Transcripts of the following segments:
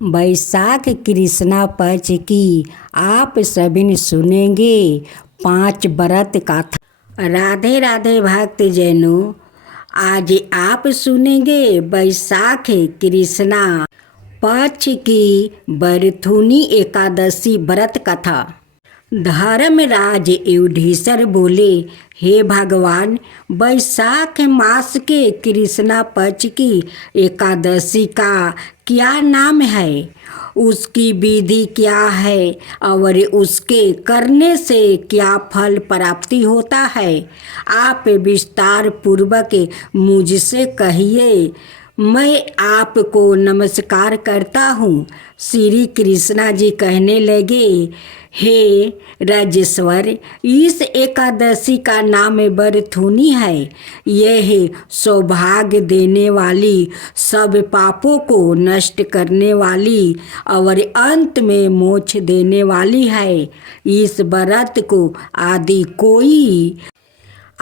बैसाख कृष्णा पक्ष की आप सभी ने सुनेंगे 5 व्रत कथा। राधे राधे भक्त जनों, आज आप सुनेंगे बैसाख कृष्णा पक्ष की बरथुनी एकादशी व्रत कथा। धर्मराज युधिष्ठिर बोले, हे भगवान, बैसाख मास के कृष्णा पक्ष की एकादशी का क्या नाम है, उसकी विधि क्या है और उसके करने से क्या फल प्राप्ति होता है, आप विस्तार पूर्वक मुझसे कहिए। मैं आपको नमस्कार करता हूँ। श्री कृष्णा जी कहने लगे, हे राजेश्वर, इस एकादशी का नाम बरथुनी है। यह सौभाग्य देने वाली, सब पापों को नष्ट करने वाली और अंत में मोक्ष देने वाली है। इस व्रत को आदि कोई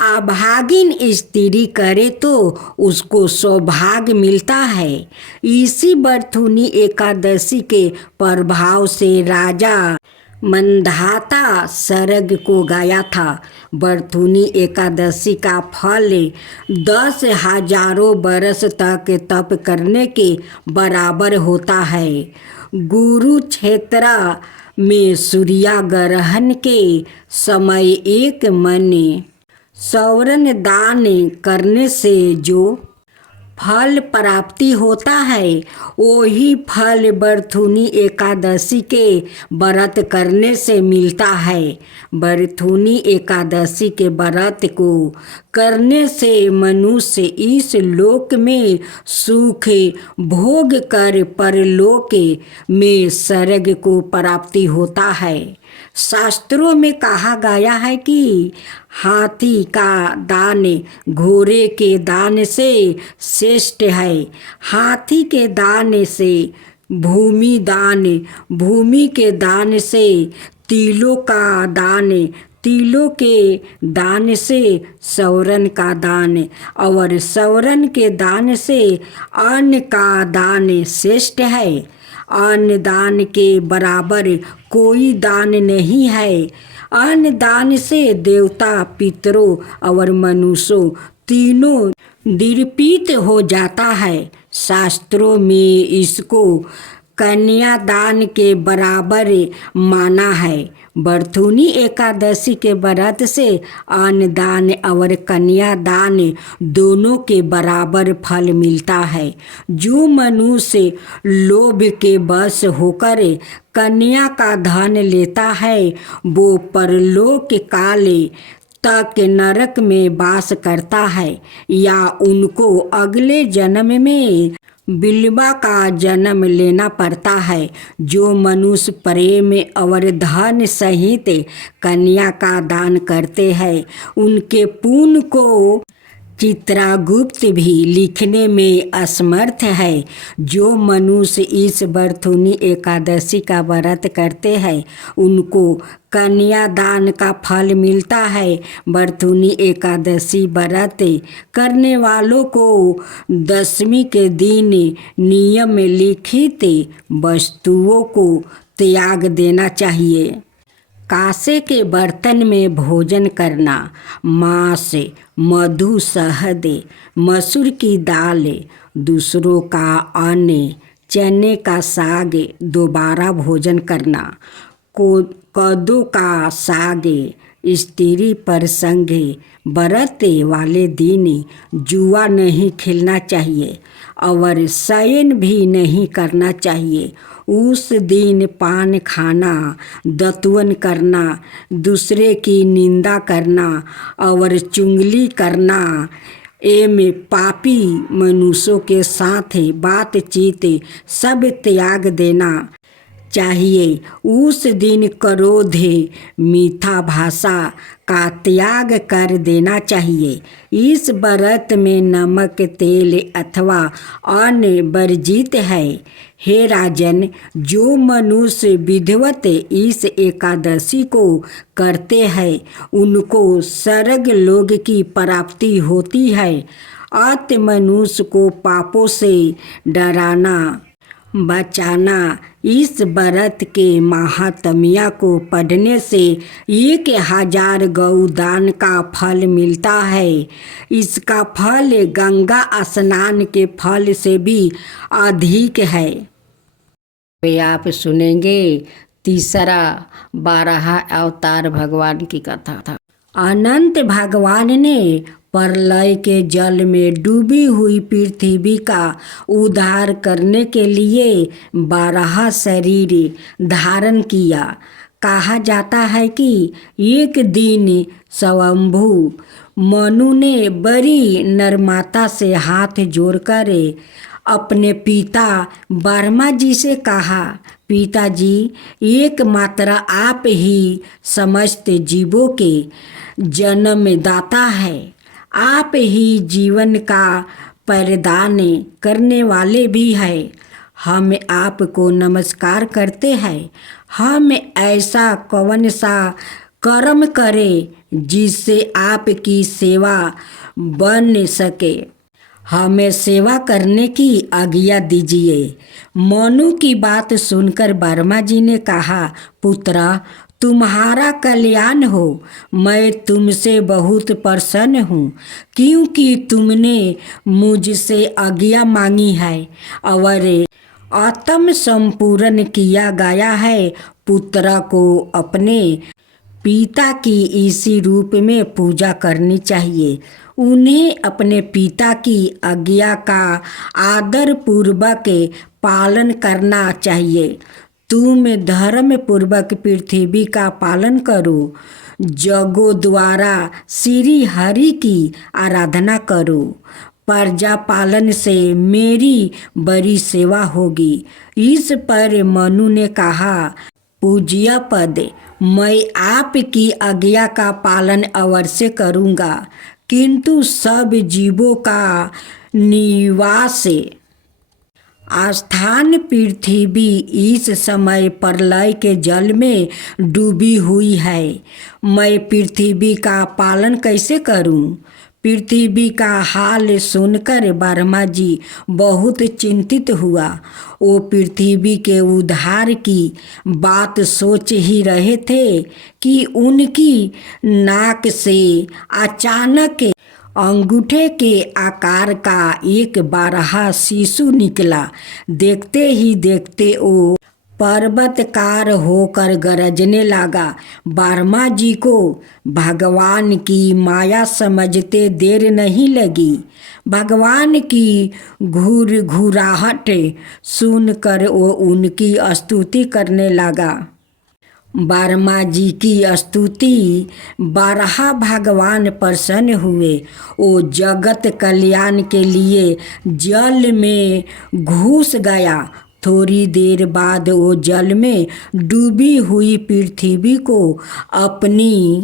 अभागिन स्त्री करे तो उसको सौभाग्य मिलता है। इसी बरथुनी एकादशी के प्रभाव से राजा मंधाता सरग को गाया था। बरथुनी एकादशी का फल 10,000 बरस तक तप करने के बराबर होता है। कुरुक्षेत्र में सूर्यग्रहण के समय एक मन सौरन दान करने से जो फल प्राप्ति होता है, वही फल बरथुनी एकादशी के व्रत करने से मिलता है। बरथुनी एकादशी के व्रत को करने से मनुष्य इस लोक में सुख भोग कर परलोक में स्वर्ग को प्राप्ति होता है। शास्त्रों में कहा गया है कि हाथी का दान घोड़े के दान से श्रेष्ठ है। हाथी के दान से भूमि दान, भूमि के दान से तिलों का दान, तिलों के दान से सौरन का दान और सौरन के दान से अन्न का दान श्रेष्ठ है। अन्न दान के बराबर कोई दान नहीं है। अन्न दान से देवता, पितरों और मनुष्यों तीनों निर्पीत हो जाता है। शास्त्रों में इसको कन्यादान के बराबर माना है। बरथुनी एकादशी के व्रत से अन्नदान और कन्यादान दोनों के बराबर फल मिलता है। जो मनुष्य लोभ के वश होकर कन्या का धन लेता है, वो परलोक काल तक नरक में वास करता है या उनको अगले जन्म में बिलवा का जन्म लेना पड़ता है। जो मनुष्य प्रेम और धन सहित कन्या का दान करते हैं, उनके पुण्य को चित्रगुप्त भी लिखने में असमर्थ है। जो मनुष्य इस बरथुनी एकादशी का व्रत करते हैं, उनको कन्यादान का फल मिलता है। बरथुनी एकादशी व्रत करने वालों को दशमी के दिन नियम लिखित वस्तुओं को त्याग देना चाहिए। कांसे के बर्तन में भोजन करना, मांस, मधु, शहद, मसूर की दाल, दूसरों का अन्न, चने का साग दोबारा भोजन करना, कद्दू का साग, स्त्री प्रसंग व्रत वाले दिन जुआ नहीं खेलना चाहिए और शयन भी नहीं करना चाहिए। उस दिन पान खाना, दतुवन करना, दूसरे की निंदा करना और चुगली करना एवं पापी मनुष्यों के साथ बातचीत सब त्याग देना चाहिए। उस दिन क्रोध, मीठा भाषा का त्याग कर देना चाहिए। इस व्रत में नमक, तेल अथवा अन्न वर्जित है। हे राजन, जो मनुष्य विधिवत इस एकादशी को करते हैं, उनको स्वर्ग लोक की प्राप्ति होती है। अत मनुष्य को पापों से डराना बचाना। इस व्रत के महात्म्य को पढ़ने से 1000 गौदान का फल मिलता है। इसका फल गंगा स्नान के फल से भी अधिक है। वे आप सुनेंगे तीसरा 12 अवतार भगवान की कथा था। अनंत भगवान ने प्रलय के जल में डूबी हुई पृथ्वी का उद्धार करने के लिए 12 शरीर धारण किया। कहा जाता है कि एक दिन स्वयंभू मनु ने बड़ी नम्रता से हाथ जोड़कर अपने पिता ब्रह्मा जी से कहा, पिताजी, एकमात्र आप ही समस्त जीवों के जन्मदाता है। आप ही जीवन का प्रदान करने वाले भी हैं। हम आपको नमस्कार करते हैं। हम ऐसा कौन सा कर्म करें जिससे आपकी सेवा बन सके। हमें सेवा करने की आज्ञा दीजिए। मनु की बात सुनकर ब्रह्मा जी ने कहा, पुत्रा, तुम्हारा कल्याण हो। मैं तुमसे बहुत प्रसन्न हूँ क्योंकि तुमने मुझसे आज्ञा मांगी है और आत्म संपूर्ण किया गया है। पुत्र को अपने पिता की इसी रूप में पूजा करनी चाहिए। उन्हें अपने पिता की आज्ञा का आदर पूर्वक पालन करना चाहिए। तुम धर्म पूर्वक पृथ्वी का पालन करो। जगों द्वारा श्री हरि की आराधना करो। प्रजा पालन से मेरी बड़ी सेवा होगी। इस पर मनु ने कहा, पूज्य पद, मैं आपकी आज्ञा का पालन अवश्य करूँगा, किंतु सब जीवों का निवास स्थान पृथ्वी इस समय प्रलय के जल में डूबी हुई है। मैं पृथ्वी का पालन कैसे करूं? पृथ्वी का हाल सुनकर ब्रह्मा जी बहुत चिंतित हुआ। वो पृथ्वी के उद्धार की बात सोच ही रहे थे कि उनकी नाक से अचानक अंगूठे के आकार का एक 12 शिशु निकला। देखते ही देखते वो पर्वतकार होकर गरजने लगा। ब्रह्मा जी को भगवान की माया समझते देर नहीं लगी। भगवान की घुरघुराहट सुनकर वो उनकी स्तुति करने लगा। ब्रह्मा जी की स्तुति 12 भगवान प्रसन्न हुए। वो जगत कल्याण के लिए जल में घुस गया। थोड़ी देर बाद वो जल में डूबी हुई पृथ्वी को अपनी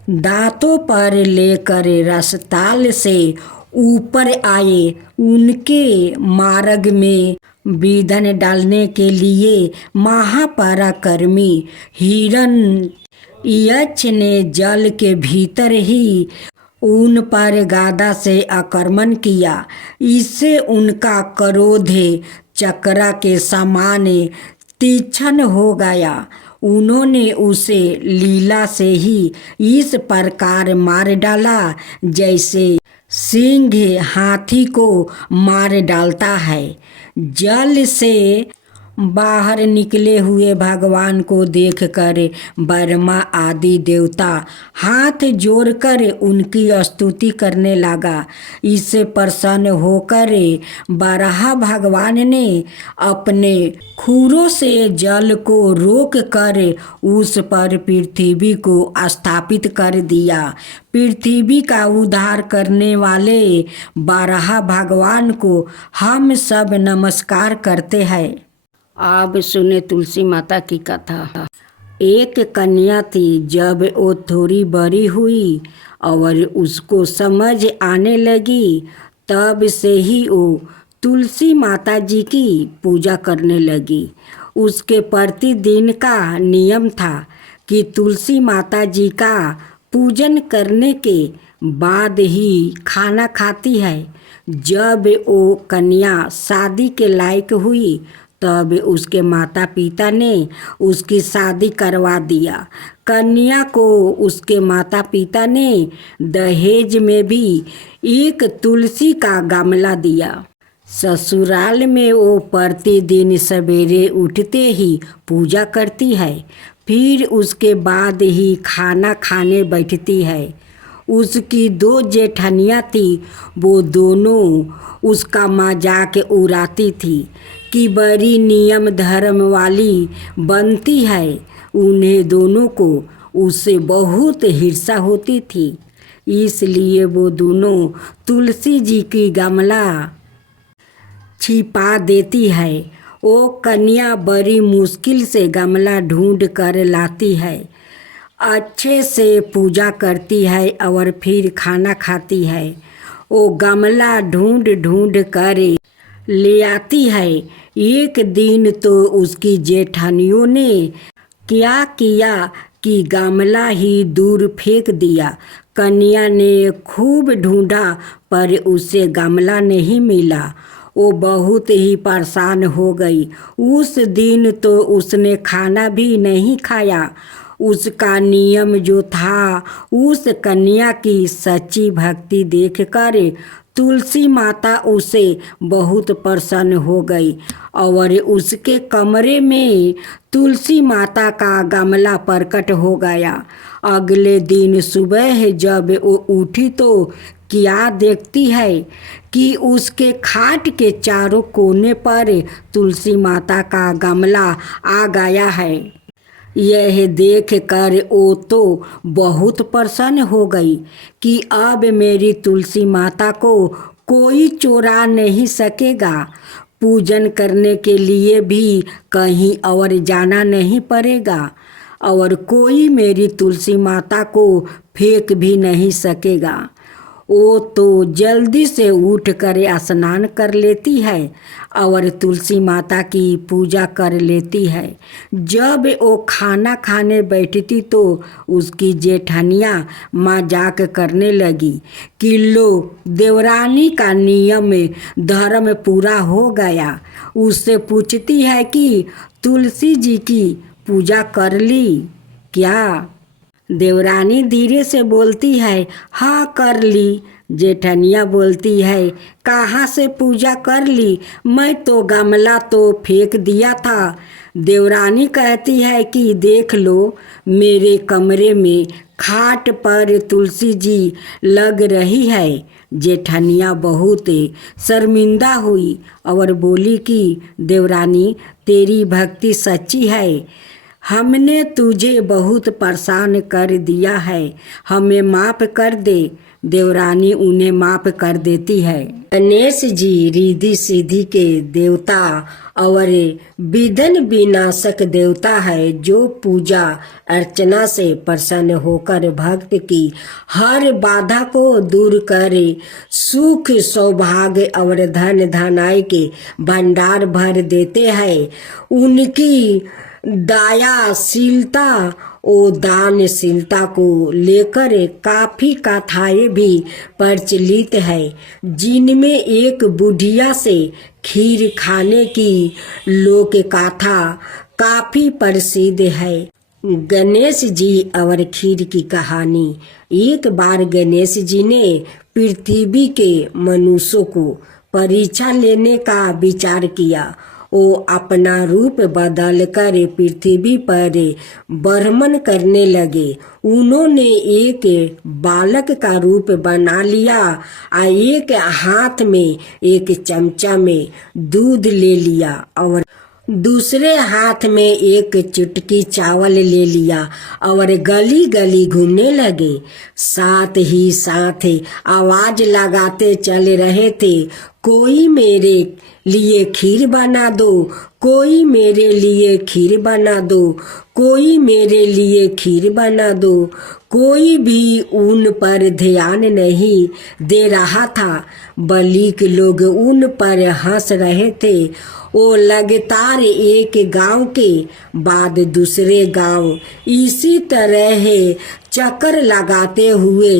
दांतों पर लेकर रसताल से ऊपर आए। उनके मार्ग में विघ्न डालने के लिए महापराक्रमी हिरण्यक्ष ने जल के भीतर ही उन पर गदा से आक्रमण किया। इससे उनका क्रोध चक्र के समान तीक्ष्ण हो गया। उन्होंने उसे लीला से ही इस प्रकार मार डाला जैसे सिंह हाथी को मार डालता है। जल से बाहर निकले हुए भगवान को देखकर ब्रह्मा आदि देवता हाथ जोड़कर उनकी स्तुति करने लगा। इससे प्रसन्न होकर बराह भगवान ने अपने खुरों से जल को रोक कर उस पर पृथ्वी को स्थापित कर दिया। पृथ्वी का उद्धार करने वाले बराह भगवान को हम सब नमस्कार करते हैं। अब सुने तुलसी माता की कथा। एक कन्या थी। जब वो थोड़ी बड़ी हुई और उसको समझ आने लगी, तब से ही वो तुलसी माता जी की पूजा करने लगी। उसके प्रतिदिन का नियम था कि तुलसी माता जी का पूजन करने के बाद ही खाना खाती है। जब वो कन्या शादी के लायक हुई तब उसके माता पिता ने उसकी शादी करवा दिया। कन्या को उसके माता पिता ने दहेज में भी एक तुलसी का गमला दिया। ससुराल में वो प्रतिदिन सवेरे उठते ही पूजा करती है, फिर उसके बाद ही खाना खाने बैठती है। उसकी 2 जेठनियाँ थी, वो दोनों उसका मजाक उड़ाती थी कि बड़ी नियम धर्म वाली बनती है। उन्हें दोनों को उससे बहुत ईर्ष्या होती थी, इसलिए वो दोनों तुलसी जी की गमला छिपा देती है। वो कन्या बड़ी मुश्किल से गमला ढूंढ कर लाती है, अच्छे से पूजा करती है और फिर खाना खाती है। वो गमला ढूंढ ढूंढ कर ले आती है। एक दिन तो उसकी जेठानियों ने क्या किया कि गमला ही दूर फेंक दिया। कन्या ने खूब ढूंढा पर उसे गमला नहीं मिला। वो बहुत ही परेशान हो गई। उस दिन तो उसने खाना भी नहीं खाया। उसका नियम जो था, उस कन्या की सच्ची भक्ति देखकर तुलसी माता उसे बहुत प्रसन्न हो गई और उसके कमरे में तुलसी माता का गमला प्रकट हो गया। अगले दिन सुबह जब वो उठी तो क्या देखती है कि उसके खाट के चारों कोने पर तुलसी माता का गमला आ गया है। यह देख कर वो तो बहुत प्रसन्न हो गई कि अब मेरी तुलसी माता को कोई चुरा नहीं सकेगा। पूजन करने के लिए भी कहीं और जाना नहीं पड़ेगा और कोई मेरी तुलसी माता को फेंक भी नहीं सकेगा। वो तो जल्दी से उठ कर स्नान कर लेती है और तुलसी माता की पूजा कर लेती है। जब वो खाना खाने बैठती तो उसकी जेठानियाँ मजाक करने लगी कि लो, देवरानी का नियम धर्म पूरा हो गया। उससे पूछती है कि तुलसी जी की पूजा कर ली क्या? देवरानी धीरे से बोलती है, हाँ कर ली। जेठनिया बोलती है, कहाँ से पूजा कर ली? मैं तो गमला तो फेंक दिया था। देवरानी कहती है कि देख लो, मेरे कमरे में खाट पर तुलसी जी लग रही है। जेठनिया बहुत शर्मिंदा हुई और बोली कि देवरानी, तेरी भक्ति सच्ची है, हमने तुझे बहुत परेशान कर दिया है, हमें माफ़ कर दे। देवरानी उन्हें माफ़ कर देती है। गणेश जी रिद्धि सिद्धि के देवता और विघ्न विनाशक देवता है, जो पूजा अर्चना से प्रसन्न होकर भक्त की हर बाधा को दूर करे, सुख सौभाग्य और धन धनाई के भंडार भर देते हैं। उनकी दयाशीलता और दानशीलता को लेकर काफ़ी कथाएं भी प्रचलित है, जिनमें एक बुढ़िया से खीर खाने की लोक कथा काफ़ी प्रसिद्ध है। गणेश जी और खीर की कहानी। एक बार गणेश जी ने पृथ्वी के मनुष्यों को परीक्षा लेने का विचार किया। वो अपना रूप बदल कर पृथ्वी पर भ्रमण करने लगे। उन्होंने एक बालक का रूप बना लिया और एक हाथ में एक चमचा में दूध ले लिया और दूसरे हाथ में एक चुटकी चावल ले लिया और गली गली घूमने लगे। साथ ही साथ आवाज लगाते चल रहे थे, कोई मेरे लिए खीर बना दो, कोई मेरे लिए खीर बना दो, कोई मेरे लिए खीर बना दो। कोई भी उन पर ध्यान नहीं दे रहा था, बल्कि लोग उन पर हंस रहे थे। वो लगातार एक गांव के बाद दूसरे गांव इसी तरह चक्कर लगाते हुए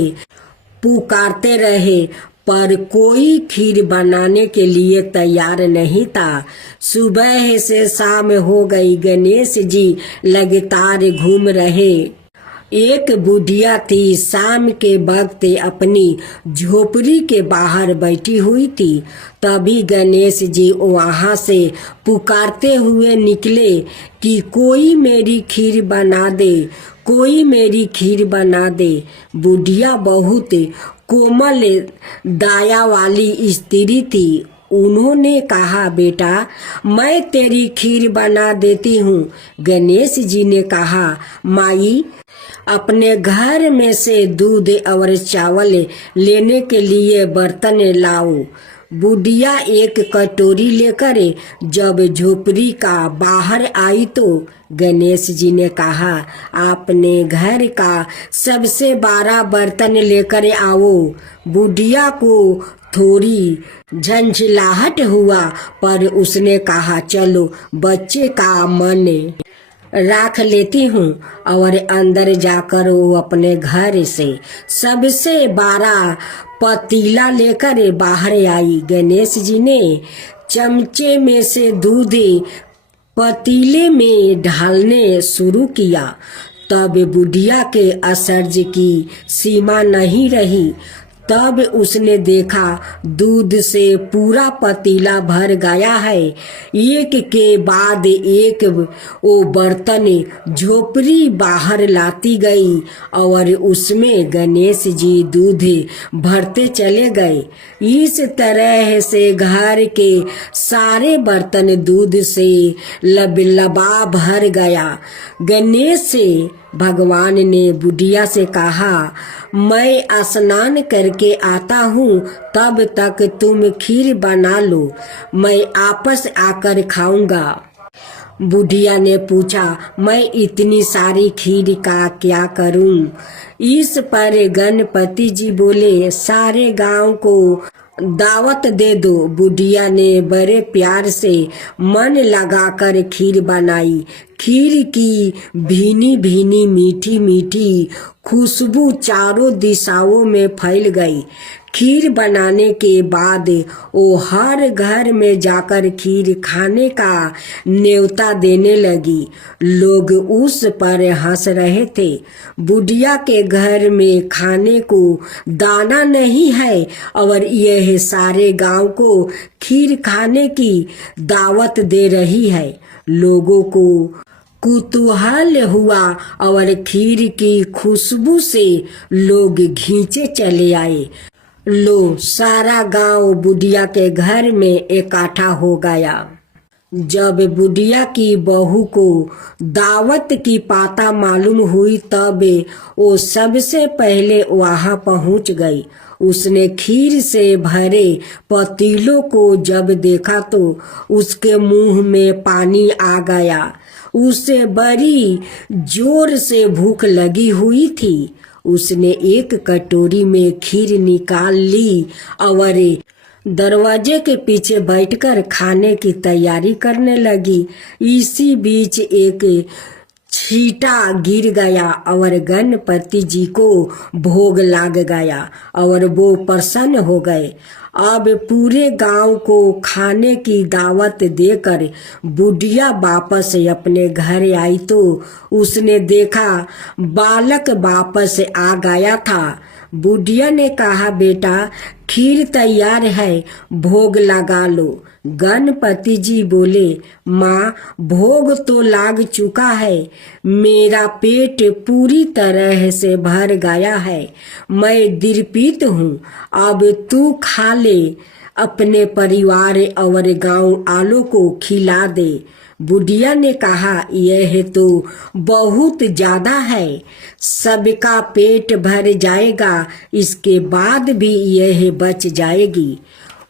पुकारते रहे, पर कोई खीर बनाने के लिए तैयार नहीं था। सुबह से शाम हो गई, गणेश जी लगातार घूम रहे। एक बुढ़िया थी, शाम के वक्त अपनी झोपड़ी के बाहर बैठी हुई थी। तभी गणेश जी वहाँ से पुकारते हुए निकले कि कोई मेरी खीर बना दे, कोई मेरी खीर बना दे। बुढ़िया बहुत कोमल दया वाली स्त्री थी। उन्होंने कहा, बेटा मैं तेरी खीर बना देती हूँ। गणेश जी ने कहा, माई अपने घर में से दूध और चावल लेने के लिए बर्तन लाओ। बुढ़िया एक कटोरी लेकर जब झोपड़ी का बाहर आई तो गणेश जी ने कहा, आपने घर का सबसे बड़ा बर्तन लेकर आओ। बुढ़िया को थोड़ी झंझलाहट हुआ, पर उसने कहा, चलो बच्चे का मन राख लेती हूँ। और अंदर जाकर वो अपने घर से सबसे बड़ा पतीला लेकर बाहर आई। गणेश जी ने चमचे में से दूध पतीले में ढालने शुरू किया। तब बुढ़िया के आश्चर्य की सीमा नहीं रही। तब उसने देखा दूध से पूरा पतीला भर गया है। एक के बाद एक वो बर्तन झोपड़ी बाहर लाती गई और उसमें गणेश जी दूध भरते चले गए। इस तरह से घर के सारे बर्तन दूध से लबालब भर गया। गणेश भगवान ने बुढ़िया से कहा, मैं स्नान करके आता हूँ, तब तक तुम खीर बना लो, मैं आपस आकर खाऊंगा। बुढ़िया ने पूछा, मैं इतनी सारी खीर का क्या करूं? इस पर गणपति जी बोले, सारे गांव को दावत दे दो। बुढ़िया ने बड़े प्यार से मन लगाकर खीर बनाई। खीर की भीनी भीनी मीठी मीठी खुशबू चारों दिशाओं में फैल गई। खीर बनाने के बाद वो हर घर में जाकर खीर खाने का न्योता देने लगी। लोग उस पर हंस रहे थे। बुढ़िया के घर में खाने को दाना नहीं है और यह सारे गांव को खीर खाने की दावत दे रही है। लोगों को कुतूहल हुआ और खीर की खुशबू से लोग खींचे चले आए। लो, सारा गांव बुढ़िया के घर में इकट्ठा हो गया। जब बुढ़िया की बहू को दावत की पता मालूम हुई, तब वो सबसे पहले वहां पहुंच गई। उसने खीर से भरे पतीलों को जब देखा तो उसके मुंह में पानी आ गया। उसे बड़ी जोर से भूख लगी हुई थी। उसने एक कटोरी में खीर निकाल ली और दरवाजे के पीछे बैठकर खाने की तैयारी करने लगी। इसी बीच एक छींटा गिर गया और गणपति जी को भोग लग गया और वो प्रसन्न हो गए। अब पूरे गांव को खाने की दावत देकर बुढ़िया वापस अपने घर आई तो उसने देखा बालक वापस आ गया था। बुढ़िया ने कहा, बेटा खीर तैयार है, भोग लगा लो। गणपति जी बोले, माँ भोग तो लाग चुका है, मेरा पेट पूरी तरह से भर गया है, मैं तृप्त हूँ, अब तू खा ले, अपने परिवार और गांव वालों को खिला दे। बुढ़िया ने कहा, यह तो बहुत ज्यादा है, सबका पेट भर जाएगा, इसके बाद भी यह बच जाएगी।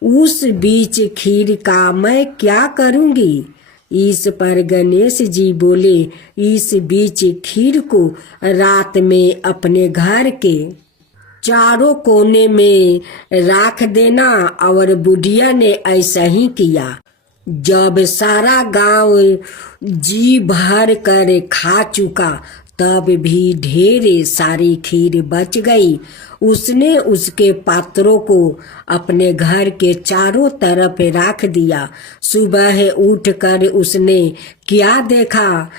उस बीच खीर का मैं क्या करूंगी? इस पर गणेश जी बोले, इस बीच खीर को रात में अपने घर के चारों कोने में रख देना। और बुढ़िया ने ऐसा ही किया। जब सारा गांव जी भर कर खा चुका, तब भी ढेर सारी खीर बच गई। उसने उसके पात्रों को अपने घर के चारों तरफ रख दिया। सुबह उठकर उसने क्या देखा,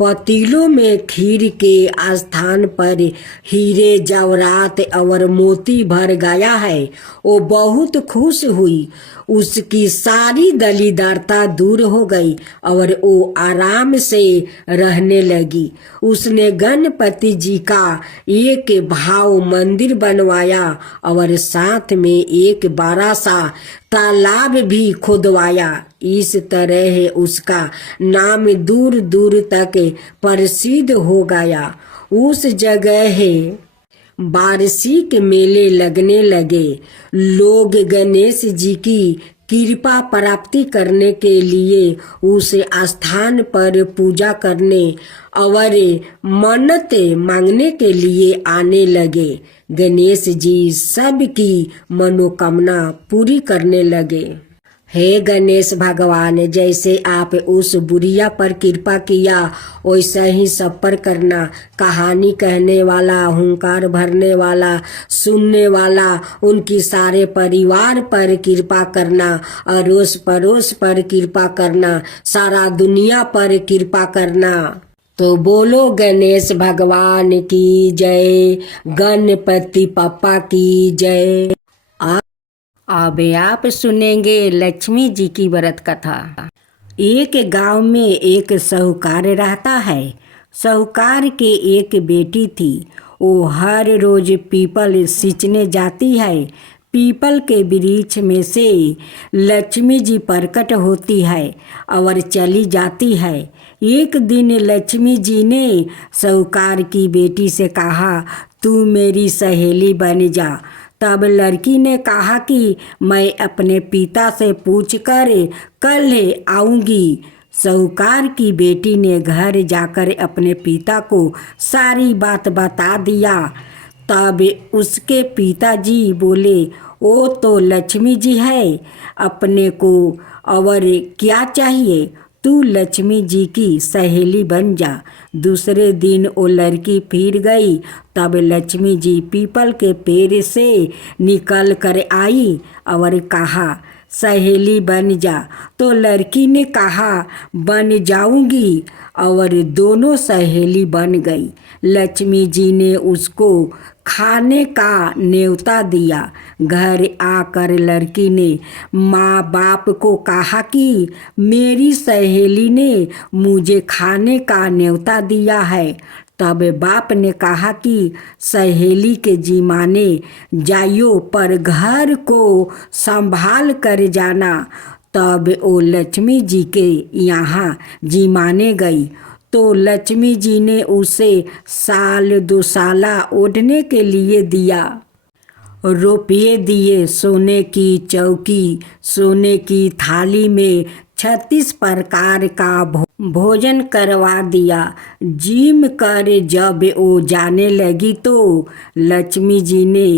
पतीलों में खीर के स्थान पर हीरे जवाहरात और मोती भर गया है। वो बहुत खुश हुई। उसकी सारी दलीदरता दूर हो गई और वो आराम से रहने लगी। उसने गणपति जी का एक भाव मंदिर बनवाया और साथ में एक बड़ा सा तालाब भी खुदवाया। इस तरह उसका नाम दूर दूर तक प्रसिद्ध हो गया। उस जगह वार्षिक मेले लगने लगे। लोग गणेश जी की कृपा प्राप्ति करने के लिए उस स्थान पर पूजा करने और मन्नत मांगने के लिए आने लगे। गणेश जी सबकी मनोकामना पूरी करने लगे। हे गणेश भगवान, जैसे आप उस बुढ़िया पर कृपा किया वैसा ही सब पर करना। कहानी कहने वाला, हुंकार भरने वाला, सुनने वाला, उनकी सारे परिवार पर कृपा करना, अड़ोस पड़ोस पर कृपा करना, सारा दुनिया पर कृपा करना। तो बोलो गणेश भगवान की जय, गणपति पप्पा की जय। अब आप सुनेंगे लक्ष्मी जी की व्रत कथा। एक गांव में एक साहूकार रहता है। साहूकार के एक बेटी थी। वो हर रोज पीपल सींचने जाती है। पीपल के वृक्ष में से लक्ष्मी जी प्रकट होती है और चली जाती है। एक दिन लक्ष्मी जी ने साहूकार की बेटी से कहा, तू मेरी सहेली बन जा। तब लड़की ने कहा कि मैं अपने पिता से पूछकर कल आऊँगी। साहूकार की बेटी ने घर जाकर अपने पिता को सारी बात बता दिया। तब उसके पिताजी बोले, वो तो लक्ष्मी जी है, अपने को और क्या चाहिए, तू लक्ष्मी जी की सहेली बन जा। दूसरे दिन वो लड़की फिर गई। तब लक्ष्मी जी पीपल के पेड़ से निकल कर आई और कहा, सहेली बन जा। तो लड़की ने कहा, बन जाऊंगी, और दोनों सहेली बन गई। लक्ष्मी जी ने उसको खाने का न्योता दिया। घर आकर लड़की ने माँ बाप को कहा कि मेरी सहेली ने मुझे खाने का न्योता दिया है। तब बाप ने कहा कि सहेली के जिमाने जाइयो, पर घर को संभाल कर जाना। तब वो लक्ष्मी जी के यहाँ जिमाने गई तो लक्ष्मी जी ने उसे साल दुसाला ओढ़ने के लिए दिया। रुपये दिए, सोने की चौकी, सोने की थाली में 36 प्रकार का भोजन करवा दिया। जिम कर जब वो जाने लगी तो लक्ष्मी जी ने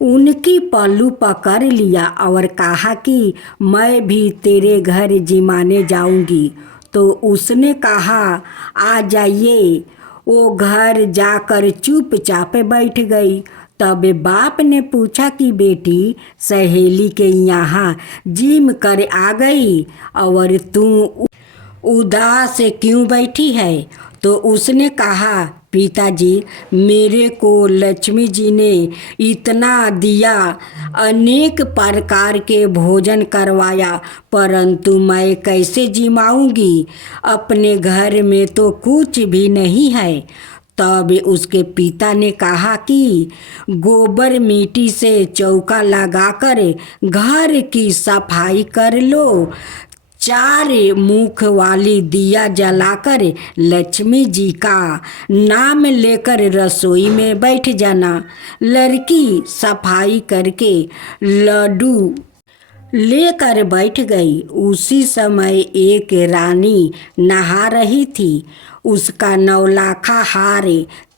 उनकी पल्लू पकड़ लिया और कहा कि मैं भी तेरे घर जिमाने जाऊंगी। तो उसने कहा, आ जाइए। वो घर जाकर चुपचाप बैठ गई। तब बाप ने पूछा कि बेटी, सहेली के यहाँ जिम कर आ गई और तू उदास क्यों बैठी है? तो उसने कहा, पिताजी, मेरे को लक्ष्मी जी ने इतना दिया, अनेक प्रकार के भोजन करवाया, परंतु मैं कैसे जिमाऊंगी? अपने घर में तो कुछ भी नहीं है। तब उसके पिता ने कहा कि गोबर मिट्टी से चौका लगाकर घर की सफाई कर लो। 4 मुख वाली दिया जलाकर लक्ष्मी जी का नाम लेकर रसोई में बैठ जाना। लड़की सफाई करके लड्डू लेकर बैठ गई। उसी समय एक रानी नहा रही थी। उसका 9 लाखा हार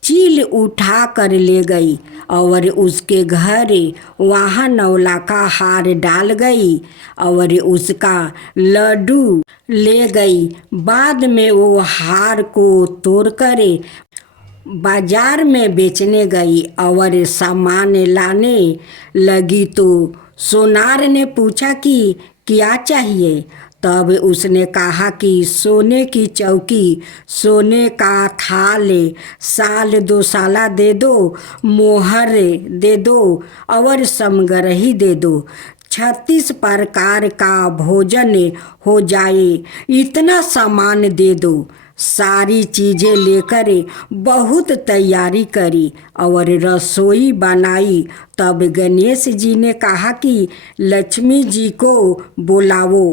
चील उठा कर ले गई और उसके घर वहाँ 9 लाखा हार डाल गई और उसका लड्डू ले गई। बाद में वो हार को तोड़कर बाजार में बेचने गई और सामान लाने लगी तो सोनार ने पूछा कि क्या चाहिए। तब उसने कहा कि सोने की चौकी, सोने का थाल, साल 2 साला दे दो, मोहर दे दो और समगरही दे दो। 36 प्रकार का भोजन हो जाए इतना सामान दे दो। सारी चीज़ें लेकर बहुत तैयारी करी और रसोई बनाई। तब गणेश जी ने कहा कि लक्ष्मी जी को बुलाओ।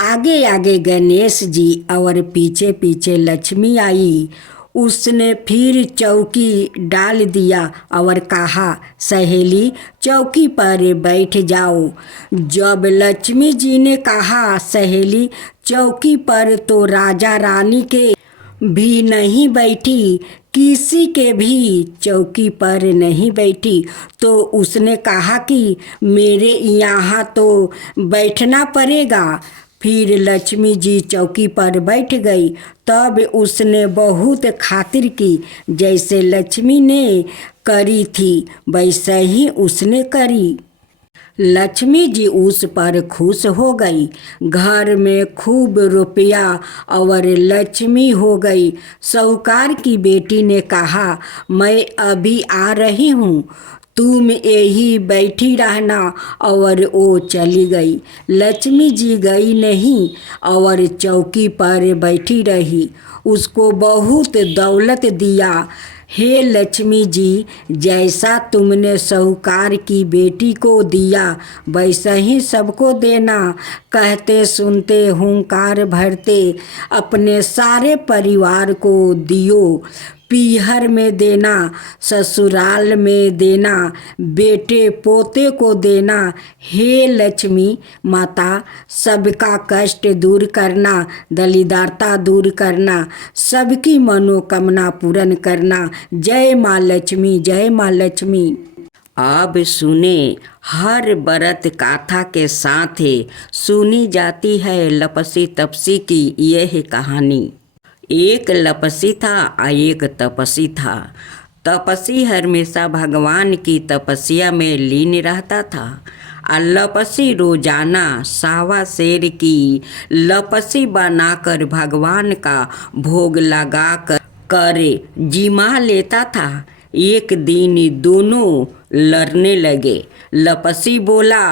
आगे आगे गणेश जी और पीछे पीछे लक्ष्मी आई। उसने फिर चौकी डाल दिया और कहा, सहेली चौकी पर बैठ जाओ। जब लक्ष्मी जी ने कहा सहेली चौकी पर, तो राजा रानी के भी नहीं बैठी, किसी के भी चौकी पर नहीं बैठी। तो उसने कहा कि मेरे यहाँ तो बैठना पड़ेगा। फिर लक्ष्मी जी चौकी पर बैठ गई। तब उसने बहुत खातिर की, जैसे लक्ष्मी ने करी थी वैसे ही उसने करी। लक्ष्मी जी उस पर खुश हो गई। घर में खूब रुपया और लक्ष्मी हो गई। साहूकार की बेटी ने कहा, मैं अभी आ रही हूँ, तुम यही बैठी रहना। और वो चली गई। लक्ष्मी जी गई नहीं और चौकी पर बैठी रही। उसको बहुत दौलत दिया। हे लक्ष्मी जी, जैसा तुमने साहूकार की बेटी को दिया वैसा ही सबको देना। कहते सुनते हुंकार भरते अपने सारे परिवार को दियो। पीहर में देना, ससुराल में देना, बेटे पोते को देना। हे लक्ष्मी माता, सबका कष्ट दूर करना, दलिद्रता दूर करना, सबकी मनोकामना पूर्ण करना। जय माँ लक्ष्मी, जय माँ लक्ष्मी। अब सुने, हर व्रत गाथा के साथ सुनी जाती है लपसी तपसी की यह कहानी। एक लपसी था और एक तपसी था। तपसी हमेशा भगवान की तपस्या में लीन रहता था और लपसी रोजाना सावा शेर की लपसी बनाकर भगवान का भोग लगा कर जिमा लेता था। एक दिन दोनों लड़ने लगे। लपसी बोला,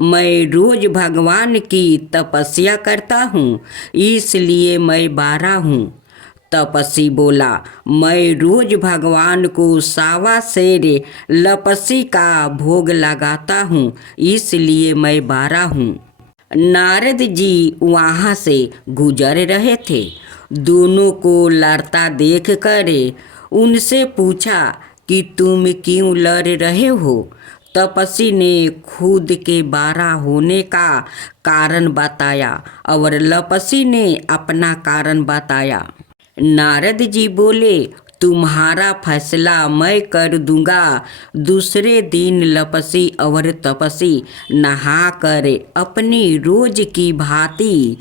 मैं रोज भगवान की तपस्या करता हूँ, इसलिए मैं बारा हूँ। तपसी बोला, मैं रोज भगवान को सावा शेर लपसी का भोग लगाता हूँ, इसलिए मैं बारा हूँ। नारद जी वहाँ से गुजर रहे थे। दोनों को लड़ता देख कर उनसे पूछा कि तुम क्यों लड़ रहे हो। तपसी ने खुद के बारा होने का कारण बताया और लपसी ने अपना कारण बताया। नारद जी बोले, तुम्हारा फैसला मैं कर दूंगा। दूसरे दिन लपसी और तपसी नहा कर अपनी रोज की भांति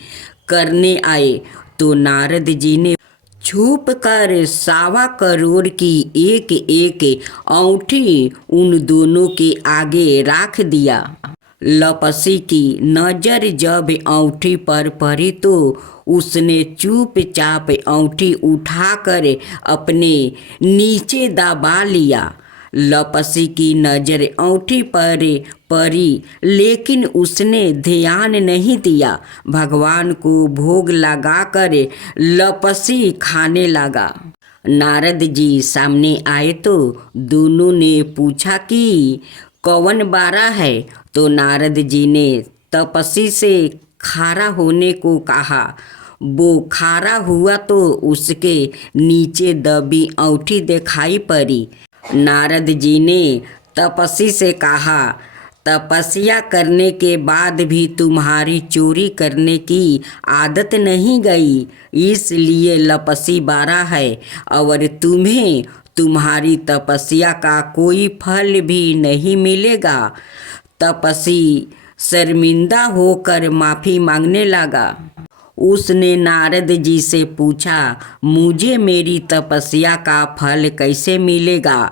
करने आए तो नारद जी ने छुप कर 1.25 करोड़ की एक एक औंठी उन दोनों के आगे रख दिया। लपसी की नज़र जब औंठी पर पड़ी तो उसने चुपचाप औंठी उठाकर अपने नीचे दबा लिया। लपसी की नज़र औंठी पर पड़ी, लेकिन उसने ध्यान नहीं दिया। भगवान को भोग लगाकर लपसी खाने लगा। नारद जी सामने आए तो दोनों ने पूछा कि कौन बारा है। तो नारद जी ने तपसी से खारा होने को कहा। वो खारा हुआ तो उसके नीचे दबी औंठी दिखाई पड़ी। नारद जी ने तपसी से कहा, तपस्या करने के बाद भी तुम्हारी चोरी करने की आदत नहीं गई, इसलिए लपसी बारा है और तुम्हें तुम्हारी तपस्या का कोई फल भी नहीं मिलेगा। तपसी शर्मिंदा होकर माफ़ी मांगने लगा। उसने नारद जी से पूछा, मुझे मेरी तपस्या का फल कैसे मिलेगा?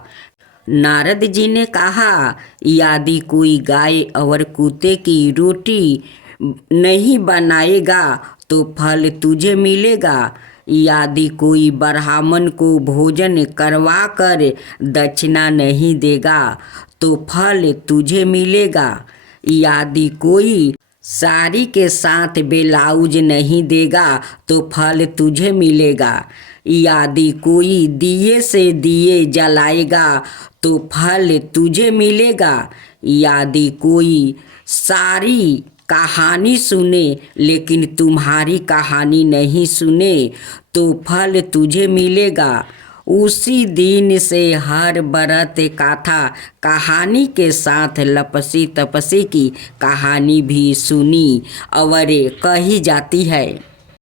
नारद जी ने कहा, यदि कोई गाय और कुत्ते की रोटी नहीं बनाएगा तो फल तुझे मिलेगा। यदि कोई ब्राह्मण को भोजन करवा कर दक्षिणा नहीं देगा तो फल तुझे मिलेगा। यदि कोई साड़ी के साथ ब्लाउज नहीं देगा तो फल तुझे मिलेगा। यदि कोई दिए से दिए जलाएगा तो फल तुझे मिलेगा। यदि कोई सारी कहानी सुने लेकिन तुम्हारी कहानी नहीं सुने तो फल तुझे मिलेगा। उसी दिन से हर व्रत कथा कहानी के साथ लपसी तपसी की कहानी भी सुनी और कही जाती है।